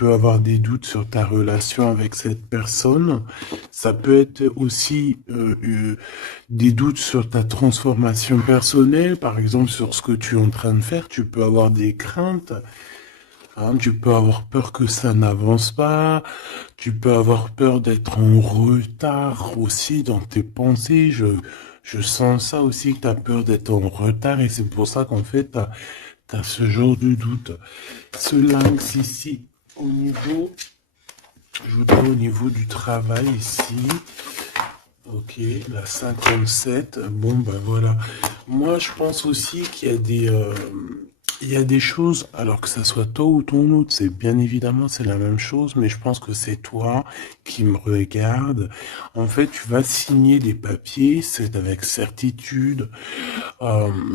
peux avoir des doutes sur ta relation avec cette personne. Ça peut être aussi des doutes sur ta transformation personnelle, par exemple sur ce que tu es en train de faire. Tu peux avoir des craintes. Hein, tu peux avoir peur que ça n'avance pas. Tu peux avoir peur d'être en retard aussi dans tes pensées. Je sens ça aussi que tu as peur d'être en retard et c'est pour ça qu'en fait, t'as ce genre de doute. Ce lynx ici, au niveau, je voudrais au niveau du travail ici. Ok, la 57. Bon, ben voilà. Moi, je pense aussi qu'il y a il y a des choses, alors que ça soit toi ou ton autre, c'est bien évidemment, c'est la même chose, mais je pense que c'est toi qui me regarde. En fait, tu vas signer des papiers, c'est avec certitude.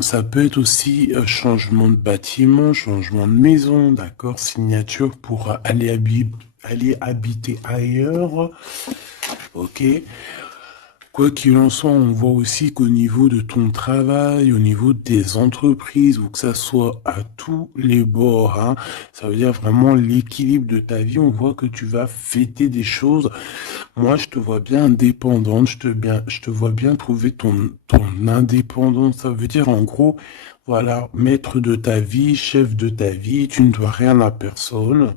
Ça peut être aussi changement de bâtiment, changement de maison, d'accord, signature pour aller habiter ailleurs. Ok. Quoi qu'il en soit, on voit aussi qu'au niveau de ton travail, au niveau des entreprises, ou que ça soit à tous les bords, hein, ça veut dire vraiment l'équilibre de ta vie, on voit que tu vas fêter des choses. Moi, je te vois bien indépendante, je te vois bien trouver ton indépendance. Ça veut dire, en gros, voilà, maître de ta vie, chef de ta vie, tu ne dois rien à personne.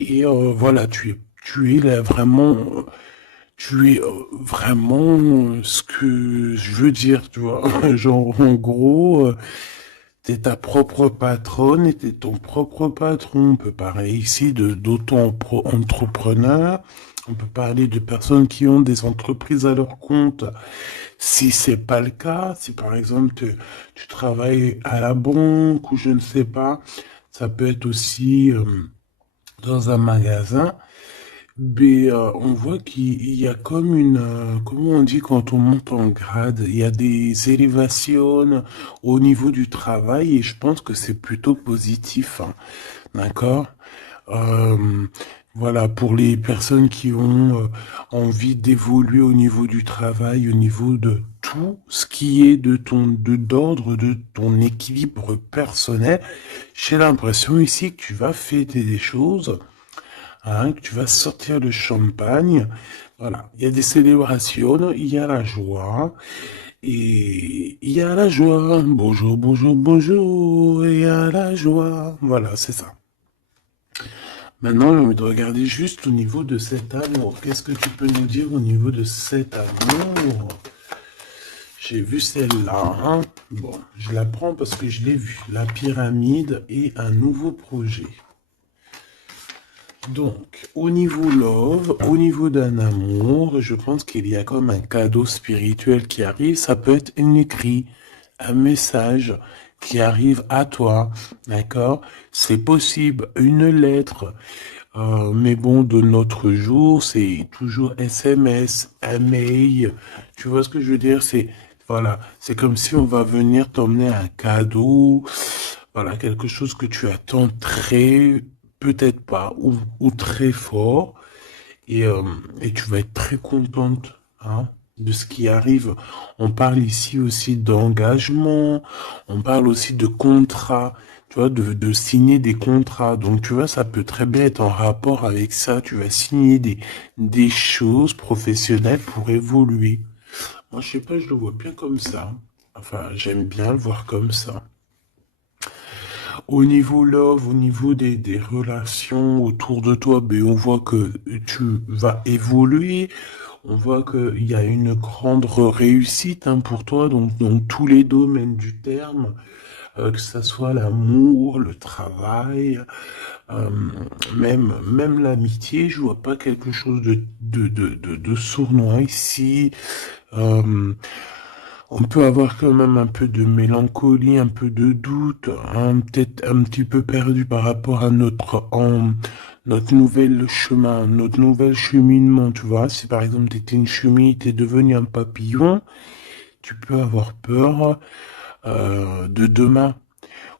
Et voilà, tu es là vraiment, tu es vraiment ce que je veux dire, tu vois. Genre, en gros, t'es ta propre patronne et t'es ton propre patron. On peut parler ici de d'auto-entrepreneurs. On peut parler de personnes qui ont des entreprises à leur compte. Si c'est pas le cas, si par exemple tu travailles à la banque ou je ne sais pas, ça peut être aussi dans un magasin. Mais on voit qu'il y a comme une, comment on dit quand on monte en grade, il y a des élévations au niveau du travail et je pense que c'est plutôt positif, hein. D'accord? Euh, voilà, pour les personnes qui ont envie d'évoluer au niveau du travail, au niveau de tout ce qui est d'ordre de ton équilibre personnel, j'ai l'impression ici que tu vas fêter des choses, hein, que tu vas sortir le champagne. Voilà, il y a des célébrations, il y a la joie, et il y a la joie. Bonjour, bonjour, bonjour, il y a la joie. Voilà, c'est ça. Maintenant, j'ai envie de regarder juste au niveau de cet amour. Qu'est-ce que tu peux nous dire au niveau de cet amour? J'ai vu celle-là, hein. Bon, je la prends parce que je l'ai vue. La pyramide et un nouveau projet. Donc, au niveau love, au niveau d'un amour, je pense qu'il y a comme un cadeau spirituel qui arrive. Ça peut être un écrit, un message qui arrive à toi, d'accord? C'est possible, une lettre. Mais bon, de notre jour, c'est toujours SMS, un mail. Tu vois ce que je veux dire? Voilà, c'est comme si on va venir t'emmener un cadeau. Voilà, quelque chose que tu attends très, peut-être pas, ou très fort. Et, euh, et tu vas être très contente, hein, de ce qui arrive. On parle ici aussi d'engagement, on parle aussi de contrat, tu vois, de signer des contrats. Donc, tu vois, ça peut très bien être en rapport avec ça. Tu vas signer des choses professionnelles pour évoluer. Moi, je sais pas, je le vois bien comme ça. Enfin, j'aime bien le voir comme ça. Au niveau love, au niveau des relations autour de toi, ben, on voit que tu vas évoluer. On voit qu'il y a une grande réussite, hein, pour toi, donc dans tous les domaines du terme, que ça soit l'amour, le travail, euh, même l'amitié. Je vois pas quelque chose de sournois ici. Euh, on peut avoir quand même un peu de mélancolie, un peu de doute, hein, peut-être un petit peu perdu par rapport à notre nouvel chemin, notre nouvel cheminement, tu vois. Si par exemple tu étais une chenille, t'es devenu un papillon, tu peux avoir peur de demain.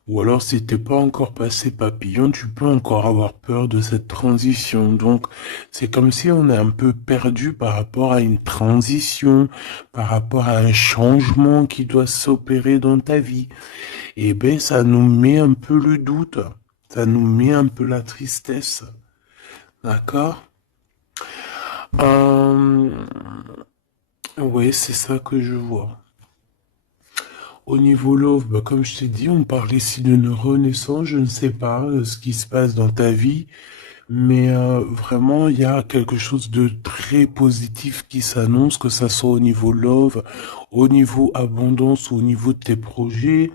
Ou alors, si t'es pas encore passé papillon, tu peux encore avoir peur de cette transition. Donc, c'est comme si on est un peu perdu par rapport à une transition, par rapport à un changement qui doit s'opérer dans ta vie. Et ben, ça nous met un peu le doute. Ça nous met un peu la tristesse. D'accord? Euh, ouais, c'est ça que je vois. Au niveau love, bah, comme je t'ai dit, on parle ici d'une renaissance. Je ne sais pas ce qui se passe dans ta vie, mais vraiment, il y a quelque chose de très positif qui s'annonce, que ça soit au niveau love, au niveau abondance ou au niveau de tes projets.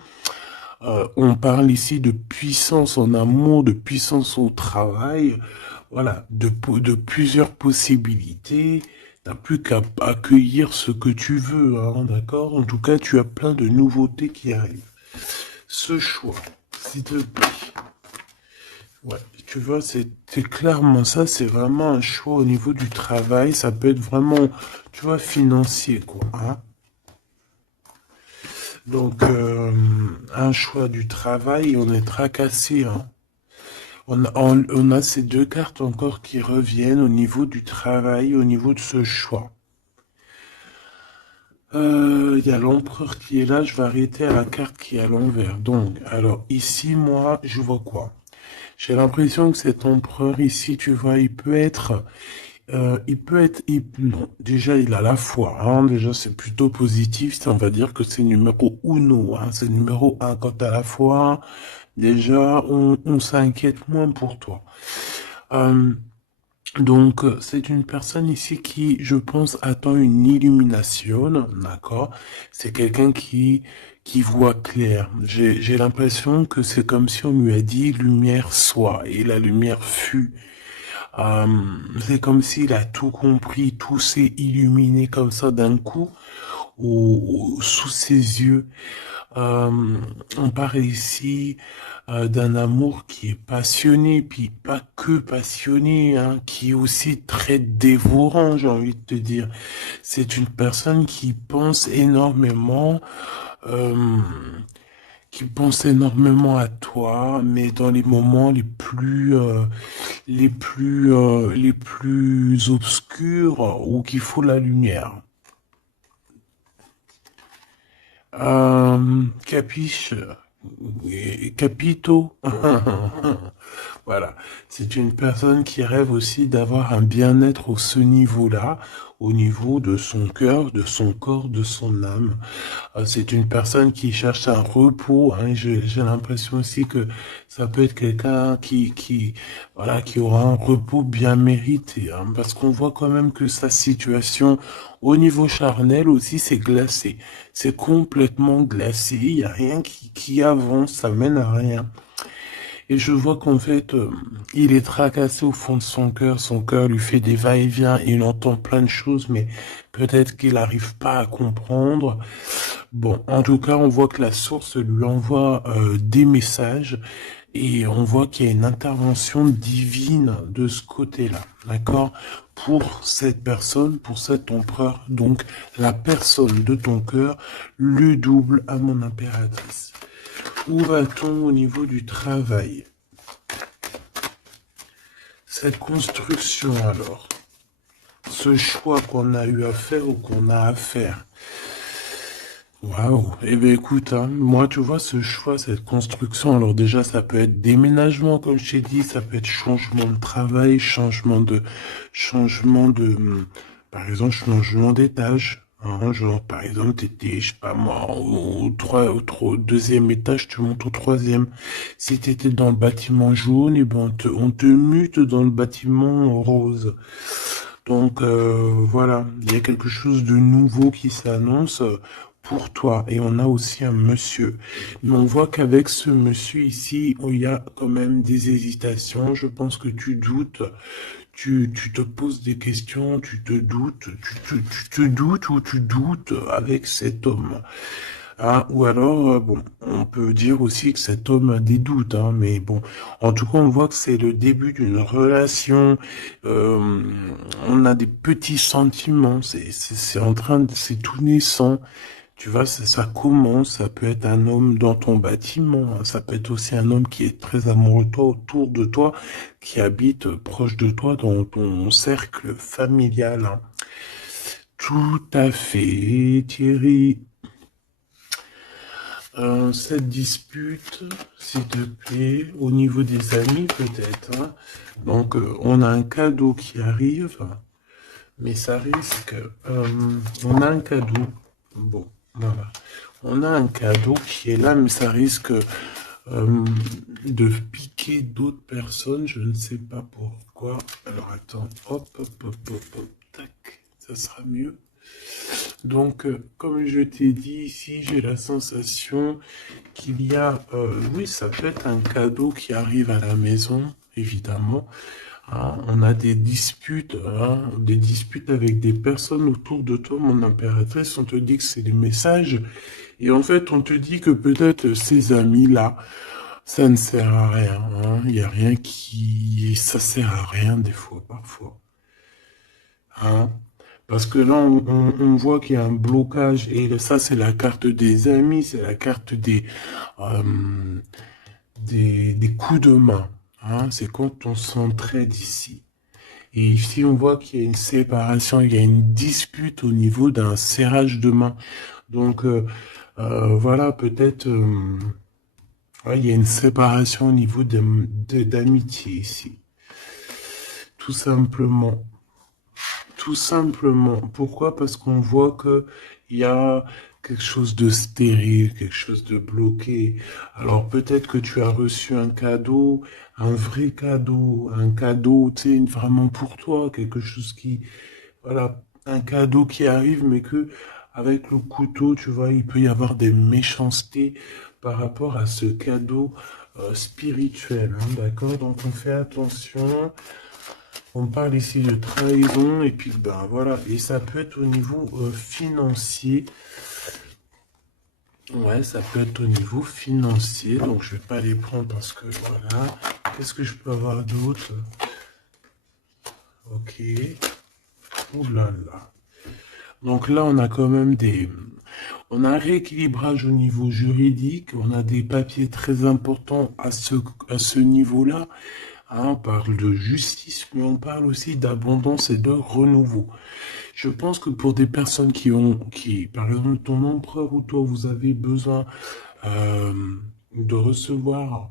On parle ici de puissance en amour, de puissance au travail, voilà, de plusieurs possibilités. T'as plus qu'à accueillir ce que tu veux, hein, d'accord? En tout cas, tu as plein de nouveautés qui arrivent. Ce choix, s'il te plaît. Ouais, tu vois, c'est clairement ça, c'est vraiment un choix au niveau du travail. Ça peut être vraiment, tu vois, financier, quoi, hein. Donc, un choix du travail, on est tracassé, hein. On a ces deux cartes encore qui reviennent au niveau du travail, au niveau de ce choix. Il y a l'empereur qui est là, je vais arrêter à la carte qui est à l'envers. Donc, alors ici, moi, je vois quoi? J'ai l'impression que cet empereur ici, tu vois, non, déjà, il a la foi, hein, déjà, c'est plutôt positif, on va dire que c'est numéro uno, hein, c'est numéro un. Quand t'as la foi, déjà, on s'inquiète moins pour toi. Euh, Donc, c'est une personne ici qui, je pense, attend une illumination, d'accord? C'est quelqu'un qui voit clair. J'ai l'impression que c'est comme si on lui a dit lumière soit, et la lumière fut. Euh, c'est comme s'il a tout compris, tout s'est illuminé comme ça d'un coup, sous ses yeux. Euh, on parle ici d'un amour qui est passionné, puis pas que passionné, hein, qui est aussi très dévorant, j'ai envie de te dire. C'est une personne euh, qui pense énormément à toi, mais dans les moments les plus obscurs où qu'il faut la lumière. Capiche, capito. Voilà, c'est une personne qui rêve aussi d'avoir un bien-être au ce niveau-là, au niveau de son cœur, de son corps, de son âme. C'est une personne qui cherche un repos, hein. J'ai l'impression aussi que ça peut être quelqu'un voilà, qui aura un repos bien mérité, hein, parce qu'on voit quand même que sa situation au niveau charnel aussi, c'est glacé. C'est complètement glacé. Il n'y a rien qui avance, ça mène à rien. Et je vois qu'en fait, il est tracassé au fond de son cœur. Son cœur lui fait des va-et-vient. Il entend plein de choses, mais peut-être qu'il n'arrive pas à comprendre. Bon, en tout cas, on voit que la source lui envoie des messages et on voit qu'il y a une intervention divine de ce côté-là, d'accord? Pour cette personne, pour cet empereur, donc la personne de ton cœur, le double à mon impératrice. Où va-t-on au niveau du travail? Cette construction alors, ce choix qu'on a eu à faire ou qu'on a à faire. Waouh. Eh bien écoute, hein, moi tu vois ce choix, cette construction, alors déjà ça peut être déménagement comme je t'ai dit, ça peut être changement de travail, changement de, par exemple changement d'étage. Hein, genre par exemple t'étais, je sais pas moi, au deuxième étage, tu montes au troisième. Si t'étais dans le bâtiment jaune, eh ben on te mute dans le bâtiment rose. Donc voilà, il y a quelque chose de nouveau qui s'annonce pour toi. Et on a aussi un monsieur. Mais on voit qu'avec ce monsieur ici, il y a quand même des hésitations. Je pense que tu doutes, tu te poses des questions, tu te doutes, tu te doutes ou tu doutes avec cet homme. Ah, ou alors, bon, on peut dire aussi que cet homme a des doutes, hein, mais bon, en tout cas, on voit que c'est le début d'une relation. euh, on a des petits sentiments, c'est en train de, c'est tout naissant. Tu vois, ça commence, ça peut être un homme dans ton bâtiment, hein, ça peut être aussi un homme qui est très amoureux de toi, autour de toi, qui habite proche de toi dans ton cercle familial, hein. Tout à fait, Thierry. Cette dispute, s'il te plaît, au niveau des amis peut-être, hein. Donc, on a un cadeau qui arrive, mais ça risque... on a un cadeau. Bon, voilà. On a un cadeau qui est là, mais ça risque de piquer d'autres personnes. Je ne sais pas pourquoi. Alors, attends. Hop, hop, hop, hop, hop. Tac. Ça sera mieux. Donc, comme je t'ai dit ici, j'ai la sensation qu'il y a... oui, ça peut être un cadeau qui arrive à la maison, évidemment. Hein, on a des disputes avec des personnes autour de toi, mon impératrice. On te dit que c'est des messages. Et en fait, on te dit que peut-être ces amis-là, ça ne sert à rien. Hein. Il n'y a rien qui... Ça sert à rien des fois, parfois. Hein. Parce que là, on voit qu'il y a un blocage. Et ça, c'est la carte des amis. C'est la carte euh, des coups de main. Hein. C'est quand on s'entraide ici. Et ici, on voit qu'il y a une séparation, il y a une dispute au niveau d'un serrage de main. Donc, voilà, peut-être, ouais, il y a une séparation au niveau d'amitié ici. Tout simplement. Tout simplement. Pourquoi? Parce qu'on voit que il y a quelque chose de stérile, quelque chose de bloqué. Alors peut-être que tu as reçu un cadeau, un vrai cadeau, un cadeau, tu sais, vraiment pour toi, quelque chose qui, voilà, un cadeau qui arrive, mais que avec le couteau, tu vois, il peut y avoir des méchancetés par rapport à ce cadeau spirituel, hein, d'accord? Donc on fait attention. On parle ici de trahison et puis ben voilà, et ça peut être au niveau financier. Ouais, ça peut être au niveau financier, donc je vais pas les prendre parce que voilà. Qu'est-ce que je peux avoir d'autre? Ok. Ouh là là. Donc là, on a quand même on a un rééquilibrage au niveau juridique, on a des papiers très importants à ce niveau-là. Hein, on parle de justice, mais on parle aussi d'abondance et de renouveau. Je pense que pour des personnes par exemple, ton empereur ou toi, vous avez besoin de recevoir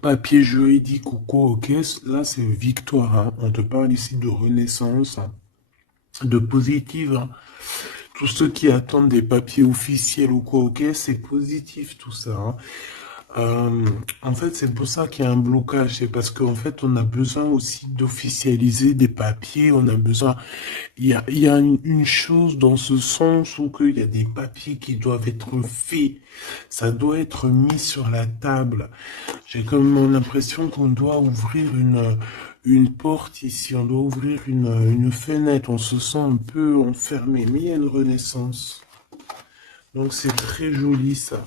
papier juridique ou quoi, ok, là c'est victoire. Hein. On te parle ici de renaissance, hein, de positive. Hein. Tous ceux qui attendent des papiers officiels ou quoi, ok, c'est positif tout ça. Hein. En fait, c'est pour ça qu'il y a un blocage. C'est parce qu'en fait, on a besoin aussi d'officialiser des papiers. On a besoin. Il y a une chose dans ce sens où il y a des papiers qui doivent être faits. Ça doit être mis sur la table. J'ai comme l'impression qu'on doit ouvrir une porte ici. On doit ouvrir une fenêtre. On se sent un peu enfermé. Mais il y a une renaissance. Donc, c'est très joli ça.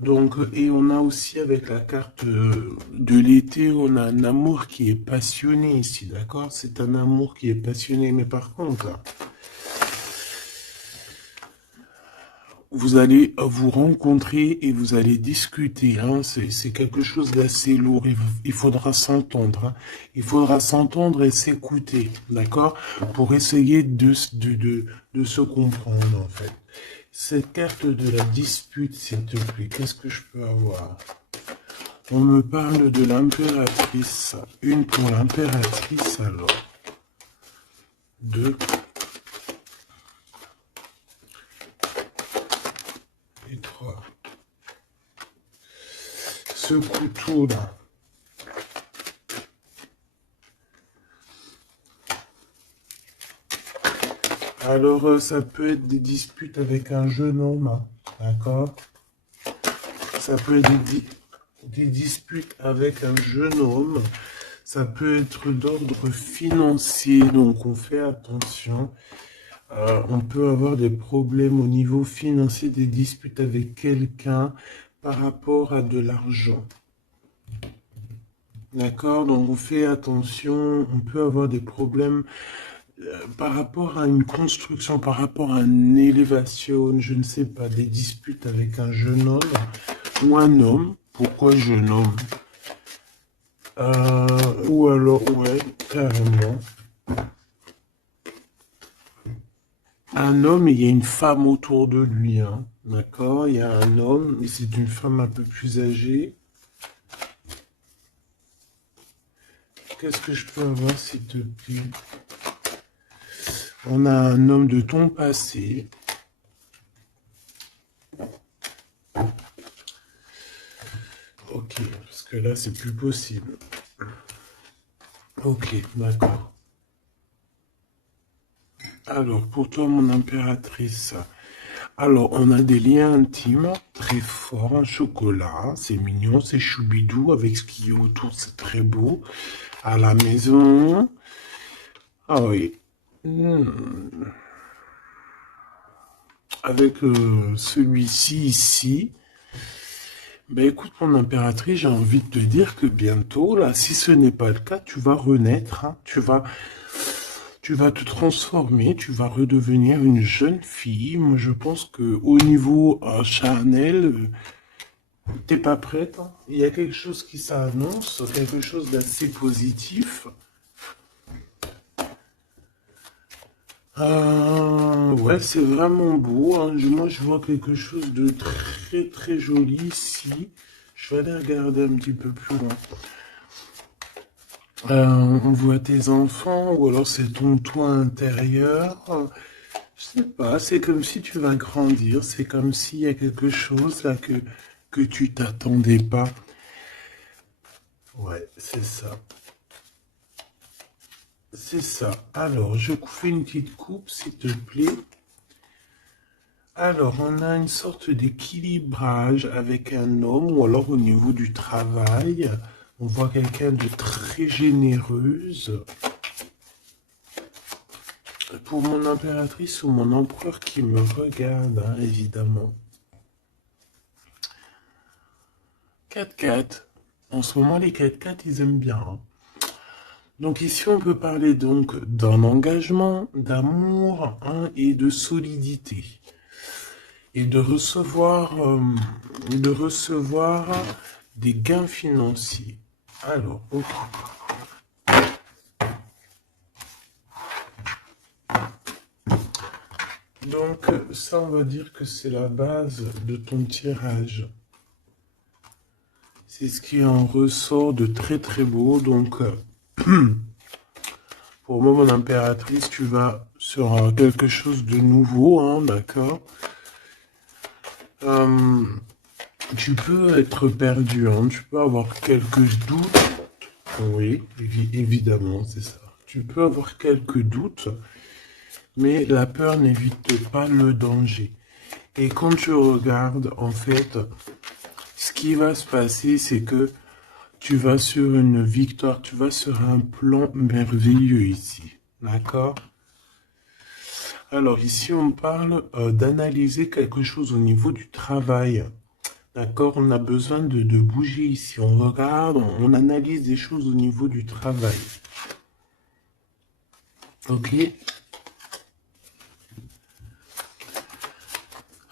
Donc, et on a aussi avec la carte de l'été, on a un amour qui est passionné ici, d'accord? C'est un amour qui est passionné, mais par contre, vous allez vous rencontrer et vous allez discuter, hein? C'est quelque chose d'assez lourd, il faudra s'entendre, hein? Il faudra s'entendre et s'écouter, d'accord? Pour essayer de se comprendre, en fait. Cette carte de la dispute, s'il te plaît, qu'est-ce que je peux avoir? On me parle de l'impératrice. Une pour l'impératrice, alors. Deux. Et trois. Ce couteau-là. Alors, ça peut être des disputes avec un jeune homme, hein, d'accord? Ça peut être des disputes avec un jeune homme. Ça peut être d'ordre financier, donc on fait attention. On peut avoir des problèmes au niveau financier, des disputes avec quelqu'un par rapport à de l'argent. D'accord? Donc on fait attention, on peut avoir des problèmes par rapport à une construction, par rapport à une élévation, je ne sais pas, des disputes avec un jeune homme ou un homme. Pourquoi jeune homme? Ou alors, ouais, carrément. un homme et il y a une femme autour de lui, hein. D'accord? Il y a un homme et c'est une femme un peu plus âgée. Qu'est-ce que je peux avoir, s'il te plaît? On a un homme de ton passé. Ok, parce que là, c'est plus possible. Ok, d'accord. Alors, pour toi, mon impératrice, alors, on a des liens intimes très forts, un chocolat, c'est mignon, c'est choubidou, avec ce qui est autour, c'est très beau. À la maison, ah oui. Avec celui-ci ici, ben écoute, mon impératrice, j'ai envie de te dire que bientôt, là, si ce n'est pas le cas, tu vas renaître, hein. Tu vas te transformer, tu vas redevenir une jeune fille. Moi, je pense que au niveau charnel, t'es pas prête, hein. Il y a quelque chose qui s'annonce, quelque chose d'assez positif. Ouais, c'est vraiment beau, hein. Moi, je vois quelque chose de très très joli ici. Je vais aller regarder un petit peu plus loin. On voit tes enfants, ou alors c'est ton toit intérieur. Je sais pas, c'est comme si tu vas grandir, c'est comme s'il y a quelque chose là que tu t'attendais pas. Ouais, c'est ça. C'est ça. Alors, je fais une petite coupe, s'il te plaît. Alors, on a une sorte d'équilibrage avec un homme, ou alors au niveau du travail. On voit quelqu'un de très généreuse. Pour mon impératrice ou mon empereur qui me regarde, hein, évidemment. 4x4. En ce moment, les 4x4, ils aiment bien, hein. Donc ici, on peut parler donc d'un engagement, d'amour, hein, et de solidité. Et de recevoir des gains financiers. Alors, ok. Donc, ça, on va dire que c'est la base de ton tirage. C'est ce qui en ressort de très très beau. Donc, pour moi, mon impératrice, tu vas sur quelque chose de nouveau, hein, d'accord? Tu peux être perdu, hein, tu peux avoir quelques doutes. Oui, évidemment, c'est ça. Tu peux avoir quelques doutes, mais la peur n'évite pas le danger. Et quand tu regardes, en fait, ce qui va se passer, c'est que tu vas sur une victoire, tu vas sur un plan merveilleux ici. D'accord? Alors ici, on parle d'analyser quelque chose au niveau du travail. D'accord? On a besoin de bouger ici. On regarde, on analyse des choses au niveau du travail. Ok?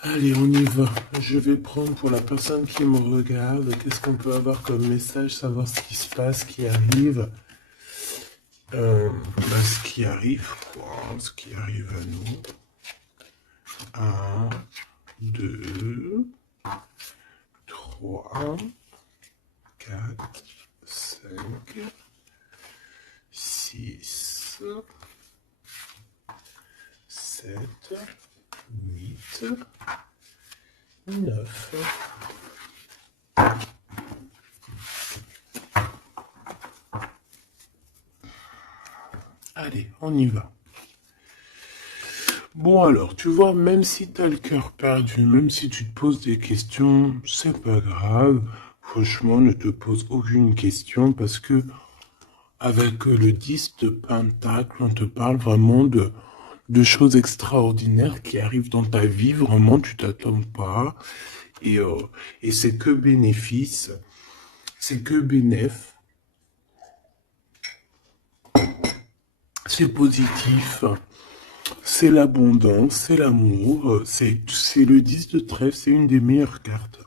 Allez, on y va. Je vais prendre pour la personne qui me regarde. Qu'est-ce qu'on peut avoir comme message? Savoir ce qui se passe, ce qui arrive. Ce qui arrive, quoi. Ce qui arrive à nous. 1, 2, 3, 4, 5, 6, 7, 8, 9. Allez, on y va. Bon alors, tu vois, même si tu as le cœur perdu, même si tu te poses des questions, c'est pas grave. Franchement, ne te pose aucune question parce que avec le 10 de Pentacle, on te parle vraiment de choses extraordinaires qui arrivent dans ta vie. Vraiment, tu t'attends pas. Et c'est que bénéfice. C'est que bénéf. C'est positif. C'est l'abondance, c'est l'amour. C'est le 10 de trèfle, c'est une des meilleures cartes.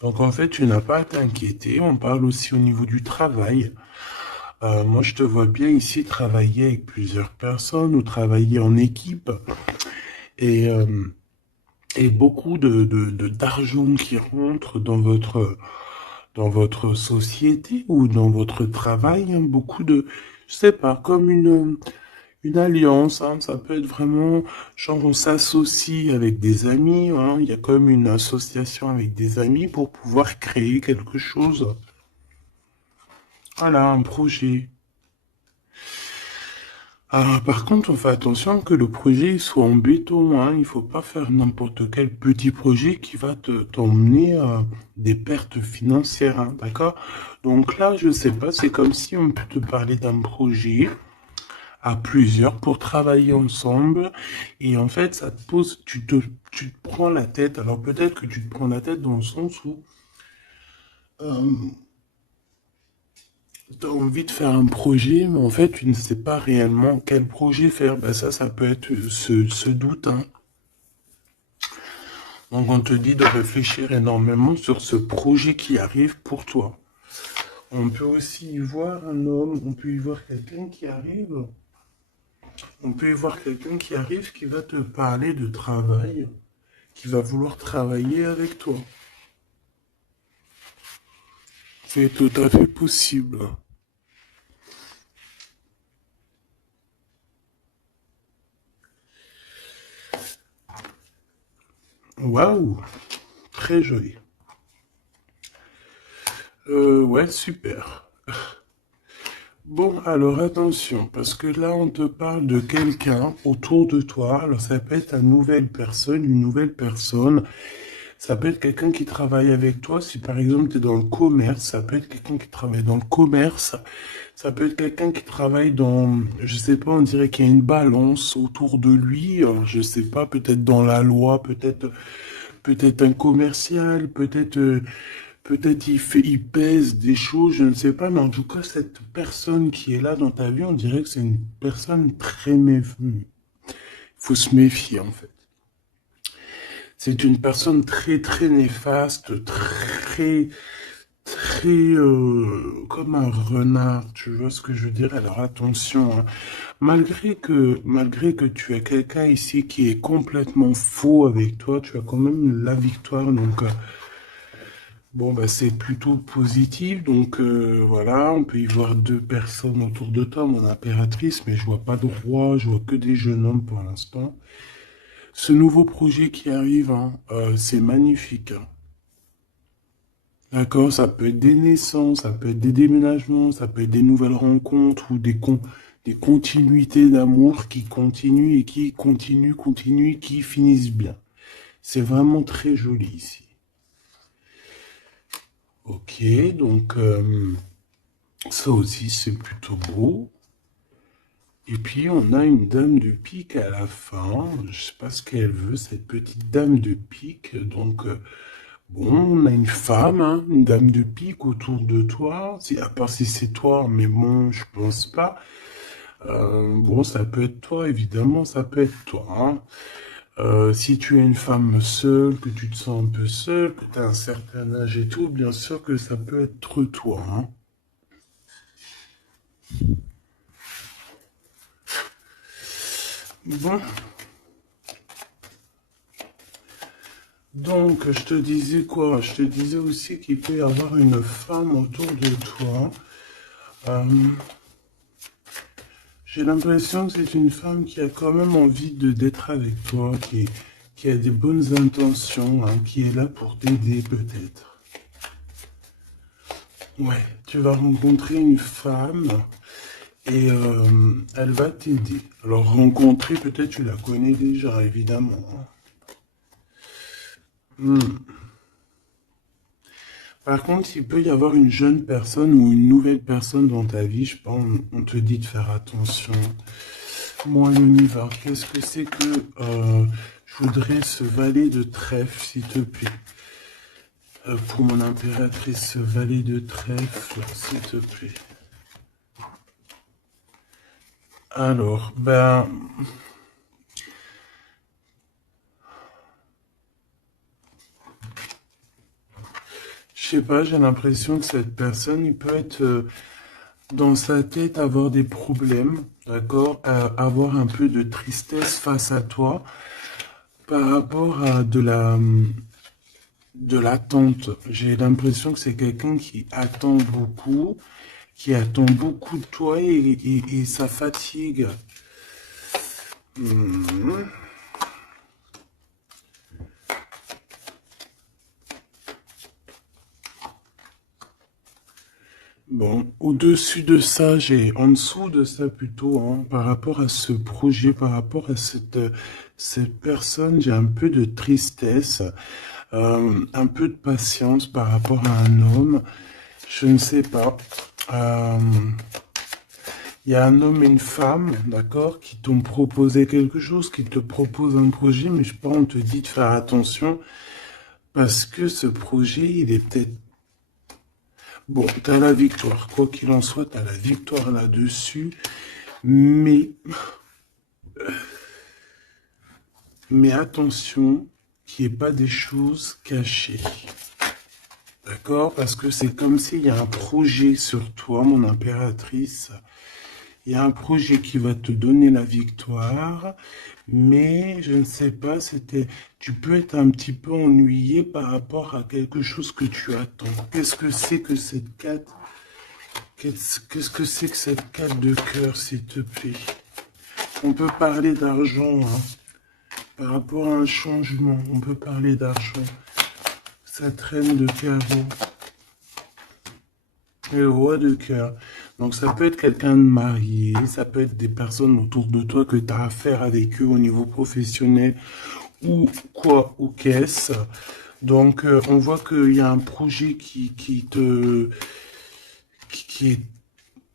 Donc en fait, tu n'as pas à t'inquiéter. On parle aussi au niveau du travail. Moi, je te vois bien ici travailler avec plusieurs personnes ou travailler en équipe et, euh, et beaucoup d'argent qui rentre dans votre société ou dans votre travail, hein, beaucoup de, je sais pas, comme une alliance, hein, ça peut être vraiment, genre on s'associe avec des amis, hein, il y a comme une association avec des amis pour pouvoir créer quelque chose. Voilà, un projet. Ah, par contre, on fait attention que le projet soit en béton, hein. Il faut pas faire n'importe quel petit projet qui va t'emmener à des pertes financières, hein, d'accord? Donc là, je sais pas, c'est comme si on peut te parler d'un projet à plusieurs pour travailler ensemble et en fait, ça te pose, tu te prends la tête. Alors peut-être que tu te prends la tête dans le sens où euh, tu as envie de faire un projet, mais en fait, tu ne sais pas réellement quel projet faire. Ben ça peut être ce doute, hein. Donc, on te dit de réfléchir énormément sur ce projet qui arrive pour toi. On peut aussi y voir un homme, on peut y voir quelqu'un qui arrive, on peut y voir quelqu'un qui arrive qui va te parler de travail, qui va vouloir travailler avec toi. C'est tout à fait possible. Waouh, très joli. Ouais, super. Bon, alors attention, parce que là, on te parle de quelqu'un autour de toi. Alors, ça peut être une nouvelle personne. Ça peut être quelqu'un qui travaille avec toi. Si par exemple, tu es dans le commerce, ça peut être quelqu'un qui travaille dans le commerce. Ça peut être quelqu'un qui travaille dans, je sais pas, on dirait qu'il y a une balance autour de lui. Je sais pas, peut-être dans la loi, peut-être un commercial, peut-être il pèse des choses, je ne sais pas, mais en tout cas, cette personne qui est là dans ta vie, on dirait que c'est une personne très méfiante. Il faut se méfier, en fait. C'est une personne très, très néfaste, comme un renard, tu vois ce que je veux dire? Alors attention, hein. Malgré que tu as quelqu'un ici qui est complètement faux avec toi, tu as quand même la victoire, donc, bon, bah, c'est plutôt positif. Donc, voilà, on peut y voir deux personnes autour de toi, mon impératrice, mais je vois pas de roi, je vois que des jeunes hommes pour l'instant. Ce nouveau projet qui arrive, hein, c'est magnifique, hein. D'accord, ça peut être des naissances, ça peut être des déménagements, ça peut être des nouvelles rencontres ou des continuités d'amour qui continuent et qui continuent et qui finissent bien. C'est vraiment très joli ici. Ok, donc ça aussi c'est plutôt beau. Et puis on a une dame de pique à la fin. Je sais pas ce qu'elle veut, cette petite dame de pique. Donc bon, on a une femme, hein, une dame de pique autour de toi. Si, à part si c'est toi, mais bon, je pense pas. Bon, ça peut être toi, évidemment, ça peut être toi, hein. Si tu es une femme seule, que tu te sens un peu seule, que tu as un certain âge et tout, bien sûr que ça peut être toi, hein. Bon, donc je te disais quoi? Je te disais aussi qu'il peut y avoir une femme autour de toi. Euh, j'ai l'impression que c'est une femme qui a quand même envie d'être avec toi, qui a des bonnes intentions, hein, qui est là pour t'aider peut-être. Ouais, tu vas rencontrer une femme et elle va t'aider. Alors rencontrer, peut-être tu la connais déjà, évidemment, hein. Hmm. Par contre, il peut y avoir une jeune personne ou une nouvelle personne dans ta vie, je pense, on te dit de faire attention. Moi, l'univers, qu'est-ce que c'est que je voudrais ce valet de trèfle, s'il te plaît. Pour mon impératrice, ce valet de trèfle, s'il te plaît. Alors, ben, je sais pas, j'ai l'impression que cette personne, il peut être dans sa tête avoir des problèmes, d'accord, avoir un peu de tristesse face à toi par rapport à de l'attente. J'ai l'impression que c'est quelqu'un qui attend beaucoup de toi et ça fatigue. Mhm. Bon, au-dessus de ça, en dessous de ça plutôt, hein, par rapport à ce projet, par rapport à cette personne, j'ai un peu de tristesse, un peu de patience par rapport à un homme. Je ne sais pas. Euh, Il y a un homme et une femme, d'accord, qui t'ont proposé quelque chose, qui te proposent un projet, mais je pense on te dit de faire attention parce que ce projet, il est peut-être... Bon, t'as la victoire, quoi qu'il en soit, t'as la victoire là-dessus, mais, mais attention qu'il n'y ait pas des choses cachées. D'accord? Parce que c'est comme s'il y a un projet sur toi, mon impératrice. Il y a un projet qui va te donner la victoire, mais je ne sais pas, tu peux être un petit peu ennuyé par rapport à quelque chose que tu attends. Qu'est-ce que c'est que cette carte? Qu'est-ce que c'est que cette carte de cœur, s'il te plaît? On peut parler d'argent, hein, par rapport à un changement. On peut parler d'argent. Ça traîne de carreau. Et le roi de cœur. Donc ça peut être quelqu'un de marié, ça peut être des personnes autour de toi que tu as affaire avec eux au niveau professionnel ou quoi ou qu'est-ce. Donc on voit qu'il y a un projet qui est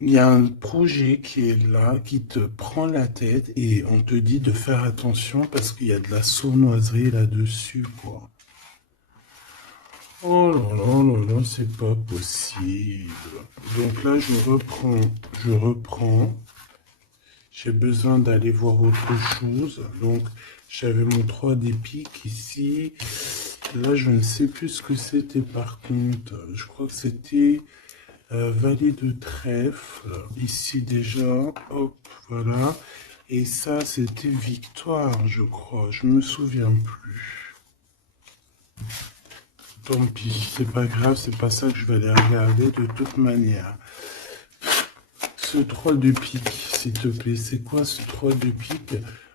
il y a un projet qui est là, qui te prend la tête et on te dit de faire attention parce qu'il y a de la sournoiserie là-dessus, quoi. Oh là là là là, c'est pas possible. Donc là, je reprends. J'ai besoin d'aller voir autre chose. Donc, j'avais mon 3 des piques ici. Là, je ne sais plus ce que c'était par contre. Je crois que c'était valet de trèfle. Ici déjà, hop, voilà. Et ça, c'était victoire, je crois. Je me souviens plus. Tant pis, c'est pas grave, c'est pas ça que je vais aller regarder de toute manière. Ce 3 de pique, s'il te plaît, c'est quoi ce 3 de pique?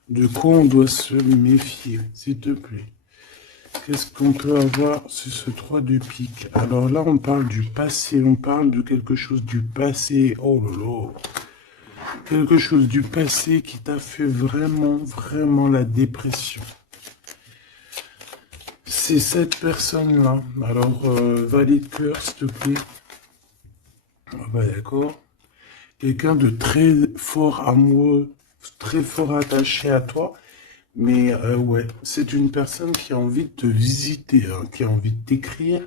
De quoi on doit se méfier, s'il te plaît? Qu'est-ce qu'on peut avoir sur ce 3 de pique? Alors là, on parle du passé, on parle de quelque chose du passé. Oh là là! Quelque chose du passé qui t'a fait vraiment, vraiment la dépression. C'est cette personne-là. Alors, valet de cœur, s'il te plaît. Ah bah d'accord. Quelqu'un de très fort amoureux, très fort attaché à toi. Mais ouais, c'est une personne qui a envie de te visiter, hein, qui a envie de t'écrire,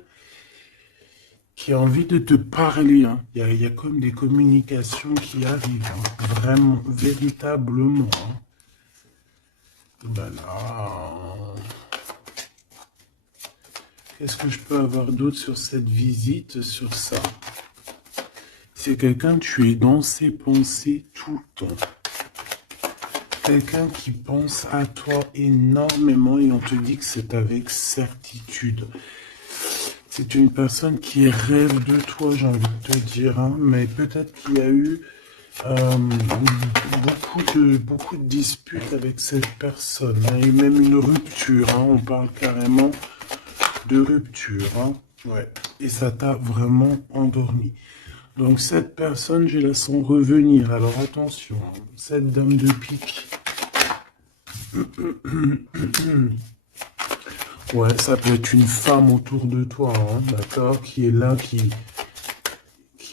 qui a envie de te parler, hein. Il y a comme des communications qui arrivent, hein, vraiment, véritablement, hein. Voilà. Qu'est-ce que je peux avoir d'autre sur cette visite, sur ça? C'est quelqu'un, tu es dans ses pensées tout le temps. Quelqu'un qui pense à toi énormément et on te dit que c'est avec certitude. C'est une personne qui rêve de toi, j'ai envie de te dire, hein, mais peut-être qu'il y a eu beaucoup de disputes avec cette personne, hein, et même une rupture, hein, on parle carrément de rupture, hein, ouais, et ça t'a vraiment endormi. Donc cette personne, je la sens revenir, alors attention, hein, cette dame de pique. Ouais, ça peut être une femme autour de toi, hein, d'accord, qui est là, qui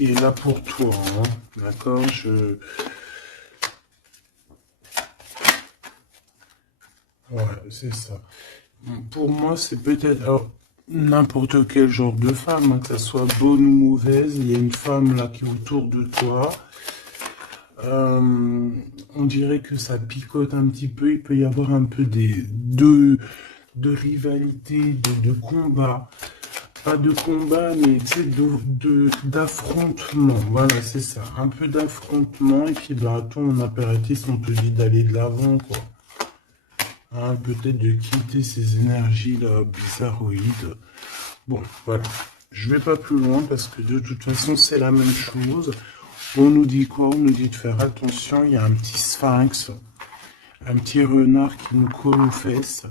est là pour toi, hein, d'accord, ouais, c'est ça. Pour moi, c'est peut-être alors, n'importe quel genre de femme, hein, que ça soit bonne ou mauvaise, il y a une femme là qui est autour de toi. On dirait que ça picote un petit peu, il peut y avoir un peu de rivalité, de combat. pas de combat, mais tu sais, d'affrontement. Voilà, c'est ça. Un peu d'affrontement. Et puis, bah, toi, en apéritif, on te dit d'aller de l'avant, quoi. Hein, peut-être de quitter ces énergies-là bizarroïdes. Bon, voilà. Je vais pas plus loin parce que de toute façon, c'est la même chose. On nous dit quoi? On nous dit de faire attention. Il y a un petit sphinx, un petit renard qui nous colle aux fesses.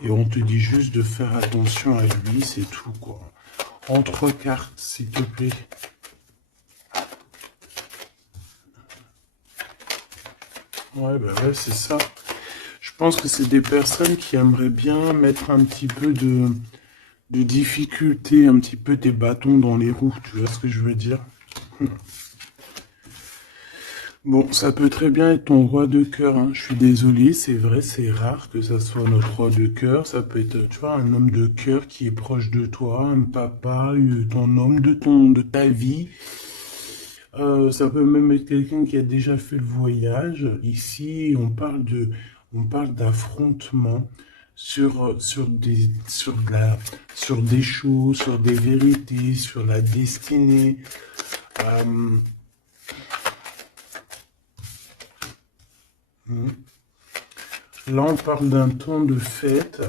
Et on te dit juste de faire attention à lui, c'est tout, quoi. En 3 cartes, s'il te plaît. Ouais, bah ouais, c'est ça. Je pense que c'est des personnes qui aimeraient bien mettre un petit peu de difficulté, un petit peu des bâtons dans les roues, tu vois ce que je veux dire? Bon, ça peut très bien être ton roi de cœur, hein. Je suis désolé, c'est vrai, c'est rare que ça soit notre roi de cœur. Ça peut être, tu vois, un homme de cœur qui est proche de toi, un papa, ton homme de ta vie. Ça peut même être quelqu'un qui a déjà fait le voyage. Ici, on parle d'affrontement sur des choses, sur des vérités, sur la destinée. Euh, Là, on parle d'un temps de fête.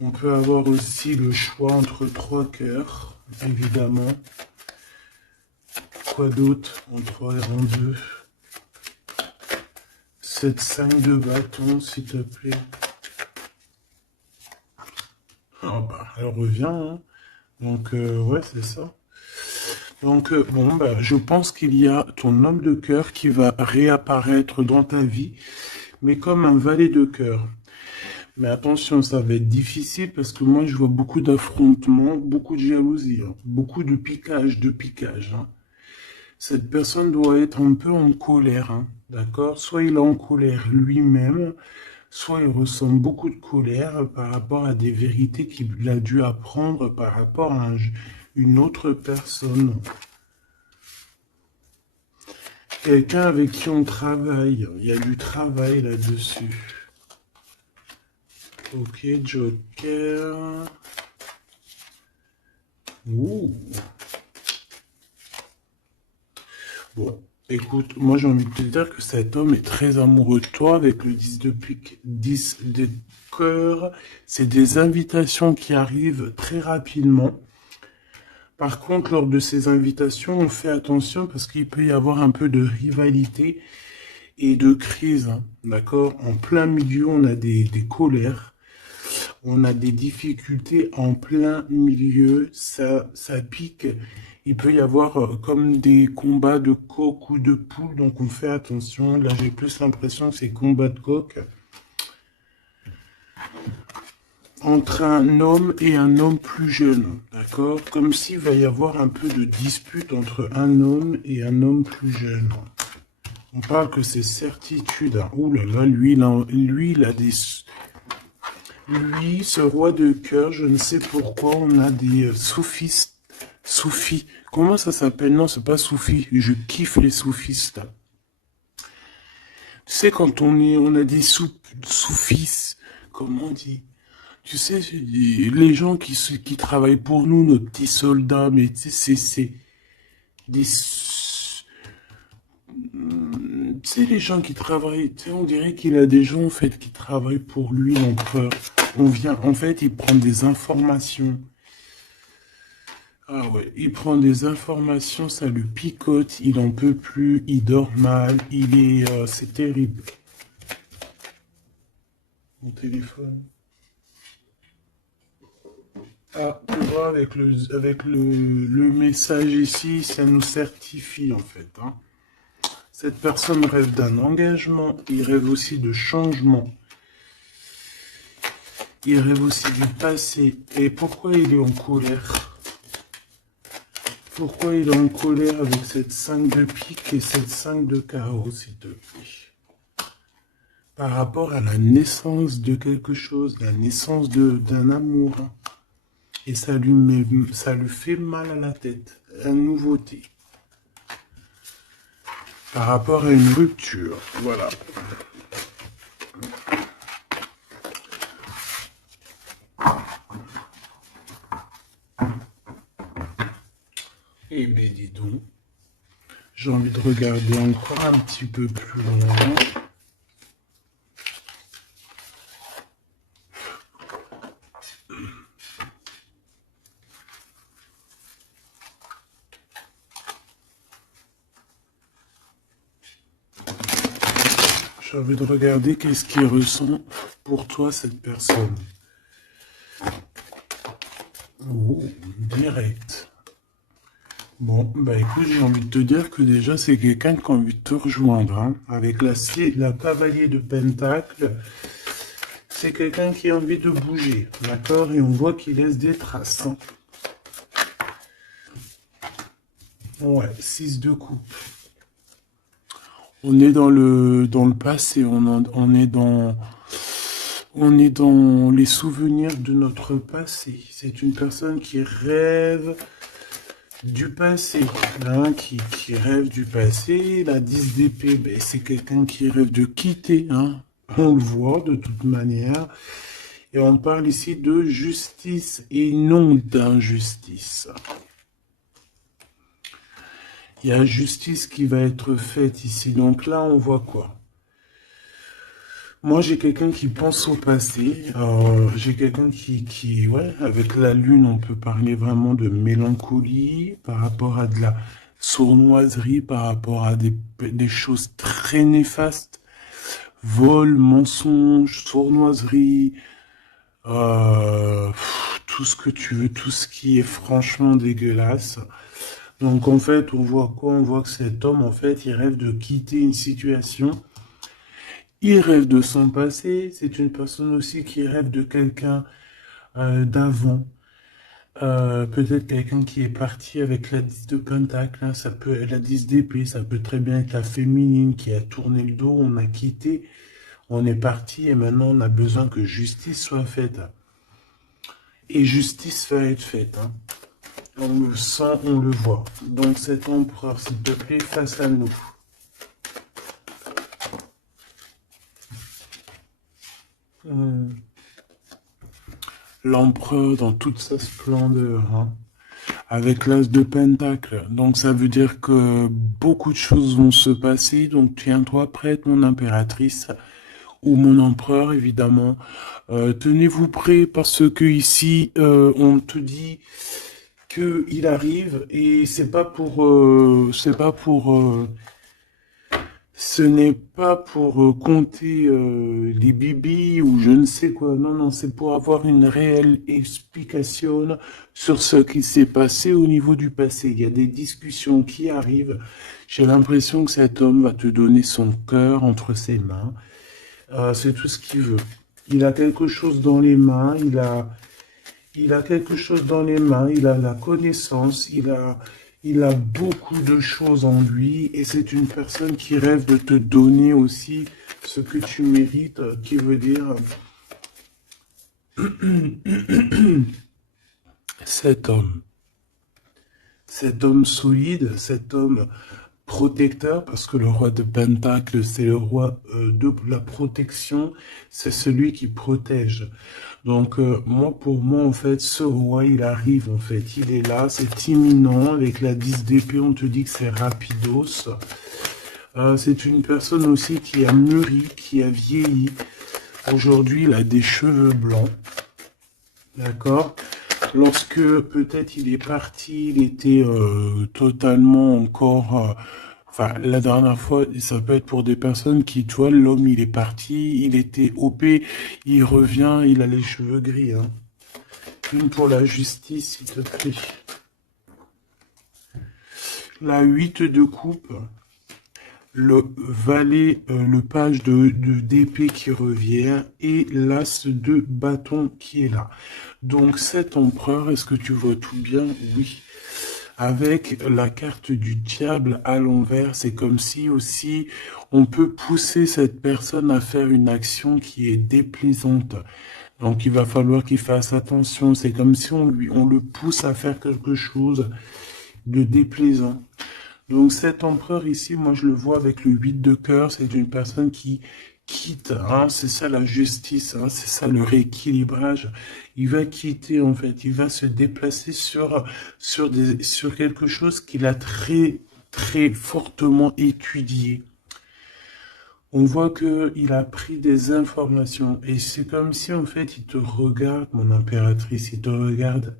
On peut avoir aussi le choix entre 3 cœurs, évidemment. Quoi d'autre? En 3 et en 2. Cette 5 de bâton, s'il te plaît. Oh bah, elle revient, hein. Donc, ouais, c'est ça. Donc, bon, bah, je pense qu'il y a ton homme de cœur qui va réapparaître dans ta vie, mais comme un valet de cœur. Mais attention, ça va être difficile parce que moi, je vois beaucoup d'affrontements, beaucoup de jalousie, hein, beaucoup de piquage, hein. Cette personne doit être un peu en colère, hein, d'accord? Soit il est en colère lui-même, soit il ressent beaucoup de colère par rapport à des vérités qu'il a dû apprendre par rapport à une autre personne. Quelqu'un avec qui on travaille, il y a du travail là-dessus. Ok, Joker. Ouh. Bon, écoute, moi j'ai envie de te dire que cet homme est très amoureux de toi avec le 10 de pique, 10 de cœur. C'est des invitations qui arrivent très rapidement. Par contre, lors de ces invitations, on fait attention parce qu'il peut y avoir un peu de rivalité et de crise, hein, d'accord? En plein milieu, on a des colères, on a des difficultés en plein milieu, ça pique. Il peut y avoir comme des combats de coq ou de poule, donc on fait attention. Là, j'ai plus l'impression que c'est combat de coq. Entre un homme et un homme plus jeune, d'accord? Comme s'il va y avoir un peu de dispute entre un homme et un homme plus jeune. On parle que c'est certitude. Hein. Ouh là là, lui, il a des... Lui, ce roi de cœur, je ne sais pourquoi, on a des soufistes. Soufis. Comment ça s'appelle? Non, c'est pas soufi. Je kiffe les soufistes. Tu sais, quand on a des soufis, comment on dit? Tu sais, les gens qui travaillent pour nous, nos petits soldats, mais tu sais, c'est des... Tu sais, les gens qui travaillent, tu sais, on dirait qu'il a des gens, en fait, qui travaillent pour lui, l'empereur. En fait, il prend des informations. Ah ouais, il prend des informations, ça lui picote, il en peut plus, il dort mal, c'est terrible. Mon téléphone. Ah, tu vois, avec le message ici, ça nous certifie, en fait, hein. Cette personne rêve d'un engagement, il rêve aussi de changement. Il rêve aussi du passé. Et pourquoi il est en colère? Pourquoi il est en colère avec cette 5 de pique et cette 5 de carreau, s'il te plaît? Par rapport à la naissance de quelque chose, la naissance d'un amour. Et ça lui fait mal à la tête. Une nouveauté. Par rapport à une rupture. Voilà. Eh bien, dis donc. J'ai envie de regarder encore un petit peu plus loin. J'ai envie de regarder qu'est-ce qui ressent pour toi cette personne. Oh, direct. Bon, bah écoute, j'ai envie de te dire que déjà c'est quelqu'un qui a envie de te rejoindre, hein. Avec la cavalier de Pentacle, c'est quelqu'un qui a envie de bouger, d'accord? Et on voit qu'il laisse des traces, hein. Ouais, 6 de coupe. On est dans le passé, on est dans les souvenirs de notre passé. C'est une personne qui rêve du passé, hein, qui rêve du passé. La 10 d'épée, ben, c'est quelqu'un qui rêve de quitter, hein. On le voit de toute manière. Et on parle ici de justice et non d'injustice. Il y a justice qui va être faite ici. Donc là, on voit quoi? Moi, j'ai quelqu'un qui pense au passé. J'ai quelqu'un ouais, avec la lune, on peut parler vraiment de mélancolie par rapport à de la sournoiserie, par rapport à des choses très néfastes. Vol, mensonge, sournoiserie, tout ce que tu veux, tout ce qui est franchement dégueulasse. Donc en fait, on voit quoi? On voit que cet homme, en fait, il rêve de quitter une situation. Il rêve de son passé. C'est une personne aussi qui rêve de quelqu'un d'avant. Peut-être quelqu'un qui est parti avec la 10 de pentacle, hein. Ça peut être la 10 d'épée, ça peut très bien être la féminine qui a tourné le dos, on a quitté, on est parti et maintenant on a besoin que justice soit faite. Et justice va être faite, hein. On le sent, on le voit. Donc cet empereur, s'il te plaît, face à nous. L'empereur dans toute sa splendeur, hein, avec l'as de pentacle. Donc ça veut dire que beaucoup de choses vont se passer. Donc tiens-toi prête, mon impératrice, ou mon empereur, évidemment. Tenez-vous prêts parce que ici, on te dit que il arrive et ce n'est pas pour compter les bibis ou je ne sais quoi. Non, non, c'est pour avoir une réelle explication sur ce qui s'est passé au niveau du passé. Il y a des discussions qui arrivent. J'ai l'impression que cet homme va te donner son cœur entre ses mains. C'est tout ce qu'il veut. Il a quelque chose dans les mains, il a quelque chose dans les mains, il a la connaissance, il a beaucoup de choses en lui et c'est une personne qui rêve de te donner aussi ce que tu mérites, qui veut dire cet homme solide, cet homme protecteur, parce que le roi de Pentacle, c'est le roi de la protection, c'est celui qui protège. Donc, moi, pour moi, en fait, ce roi, il arrive, en fait, il est là, c'est imminent, avec la 10 d'épée, on te dit que c'est rapidos. C'est une personne aussi qui a mûri, qui a vieilli. Aujourd'hui, il a des cheveux blancs, d'accord? Lorsque peut-être il est parti, il était totalement encore... enfin, la dernière fois, ça peut être pour des personnes qui, tu vois, l'homme il est parti, il était OP, il revient, il a les cheveux gris, hein. Une pour la justice, s'il te plaît. La 8 de coupe. Le valet, le page d'épée qui revient et l'as de bâton qui est là. Donc cet empereur, est-ce que tu vois tout bien? Oui. Avec la carte du diable à l'envers, c'est comme si aussi on peut pousser cette personne à faire une action qui est déplaisante. Donc il va falloir qu'il fasse attention. C'est comme si on le pousse à faire quelque chose de déplaisant. Donc cet empereur ici, moi je le vois avec le 8 de cœur, c'est une personne qui quitte, hein, c'est ça la justice, hein, c'est ça le rééquilibrage. Il va quitter, en fait, il va se déplacer sur quelque chose qu'il a très fortement étudié. On voit que il a pris des informations et c'est comme si, en fait, il te regarde, mon impératrice, il te regarde.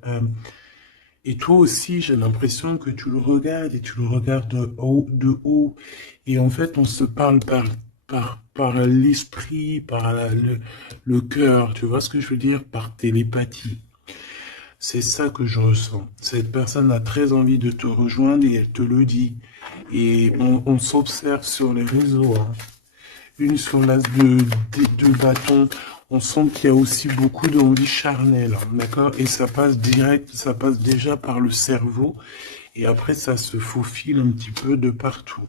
Et toi aussi, j'ai l'impression que tu le regardes et tu le regardes de haut. Et en fait, on se parle par l'esprit, le cœur. Tu vois ce que je veux dire? Par télépathie. C'est ça que je ressens. Cette personne a très envie de te rejoindre et elle te le dit. Et on s'observe sur les réseaux, hein. Une sur l'as de bâton. On sent qu'il y a aussi beaucoup d'envie charnelle, hein, d'accord? Et ça passe direct, ça passe déjà par le cerveau. Et après, ça se faufile un petit peu de partout.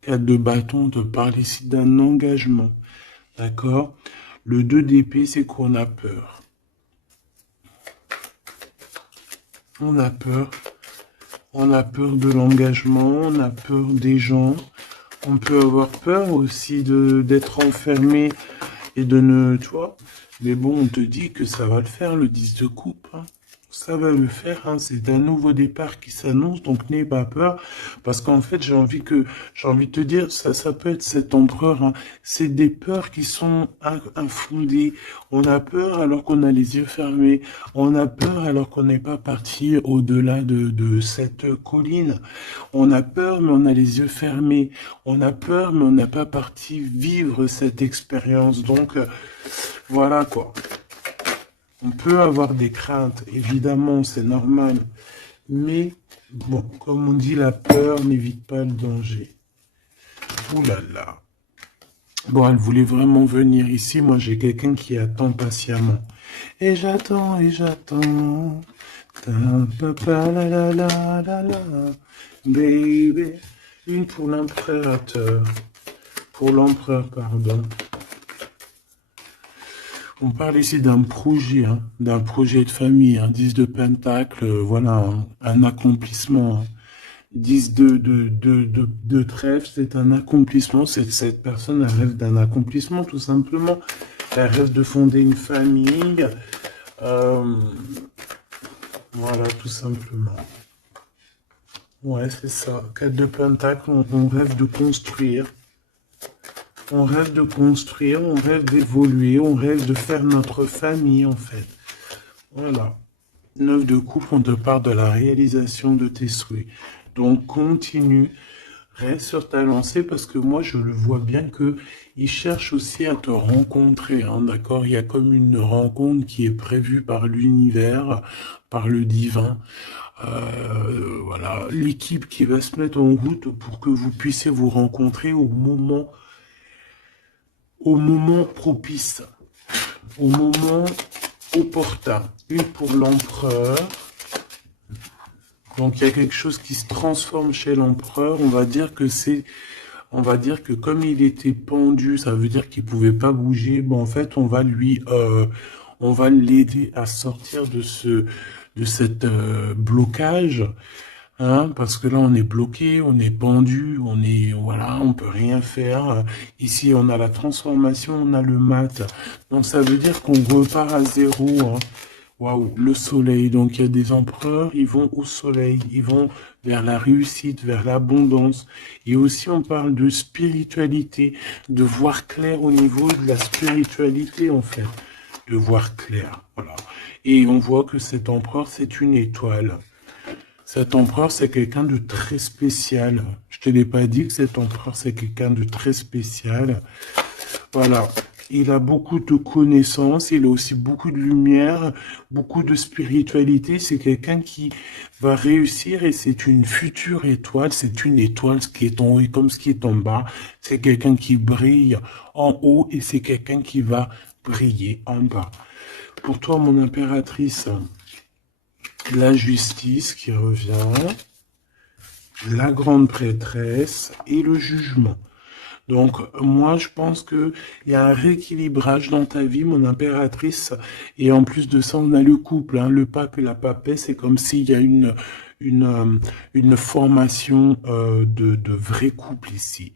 4 de bâton te parle ici d'un engagement, d'accord? Le 2 d'épée, c'est qu'on a peur. On a peur. On a peur de l'engagement, on a peur des gens. On peut avoir peur aussi d'être enfermé et de ne, tu vois. Mais bon, on te dit que ça va le faire, le 10 de coupe, hein. Ça va le faire, hein. C'est un nouveau départ qui s'annonce, donc n'aie pas peur. Parce qu'en fait, j'ai envie de te dire, ça peut être cet empereur, hein. C'est des peurs qui sont infondées. On a peur alors qu'on a les yeux fermés. On a peur alors qu'on n'est pas parti au-delà de cette colline. On a peur, mais on a les yeux fermés. On a peur, mais on n'a pas parti vivre cette expérience. Donc, voilà quoi. On peut avoir des craintes, évidemment, c'est normal. Mais, bon, comme on dit, la peur n'évite pas le danger. Ouh là là. Bon, elle voulait vraiment venir ici. Moi, j'ai quelqu'un qui attend patiemment. Et j'attends, et j'attends. Papa, la la la la la. Baby. Une pour l'impérateur. Pour l'empereur, pardon. On parle ici d'un projet, hein, d'un projet de famille, un 10 de pentacle, voilà, hein, un accomplissement, hein. 10 de trèfle, c'est un accomplissement. Cette personne, elle rêve d'un accomplissement, tout simplement. Elle rêve de fonder une famille. Voilà, tout simplement. Ouais, c'est ça. 4 de pentacle, on rêve de construire. On rêve de construire, on rêve d'évoluer, on rêve de faire notre famille, en fait. Voilà. 9 de coupe, on te parle de la réalisation de tes souhaits. Donc, continue, reste sur ta lancée, parce que moi, je le vois bien que il cherche aussi à te rencontrer, hein, d'accord? Il y a comme une rencontre qui est prévue par l'univers, par le divin. Voilà, l'équipe qui va se mettre en route pour que vous puissiez vous rencontrer au moment propice, au moment opportun. Une pour l'empereur. Donc il y a quelque chose qui se transforme chez l'empereur. On va dire que comme il était pendu, ça veut dire qu'il pouvait pas bouger. Bon, en fait, on va l'aider à sortir de cette blocage. Hein, parce que là, on est bloqué, on est pendu, voilà, on peut rien faire. Ici, on a la transformation, on a le mat. Donc, ça veut dire qu'on repart à zéro, hein. Waouh, le soleil. Donc, il y a des empereurs, ils vont au soleil, ils vont vers la réussite, vers l'abondance. Et aussi, on parle de spiritualité, de voir clair au niveau de la spiritualité, en fait. De voir clair, voilà. Et on voit que cet empereur, c'est une étoile. Cet empereur, c'est quelqu'un de très spécial. Je te l'ai pas dit que cet empereur, c'est quelqu'un de très spécial. Voilà. Il a beaucoup de connaissances, il a aussi beaucoup de lumière, beaucoup de spiritualité. C'est quelqu'un qui va réussir et c'est une future étoile. C'est une étoile, ce qui est en haut comme ce qui est en bas. C'est quelqu'un qui brille en haut et c'est quelqu'un qui va briller en bas. Pour toi, mon impératrice, la justice qui revient, la grande prêtresse et le jugement. Donc, moi, je pense qu'il y a un rééquilibrage dans ta vie, mon impératrice. Et en plus de ça, on a le couple, hein, le pape et la papesse. C'est comme s'il y a une formation de vrai couple ici.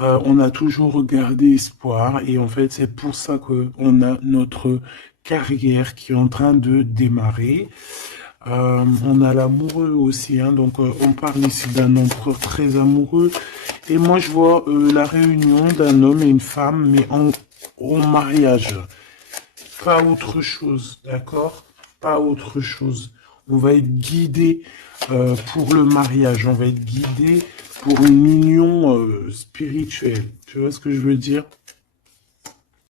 On a toujours gardé espoir et en fait, c'est pour ça que on a notre carrière qui est en train de démarrer. On a l'amoureux aussi, hein, donc on parle ici d'un empereur très amoureux. Et moi, je vois la réunion d'un homme et une femme, mais en mariage. Pas autre chose, d'accord? Pas autre chose. On va être guidé pour le mariage, on va être guidé pour une union spirituelle. Tu vois ce que je veux dire?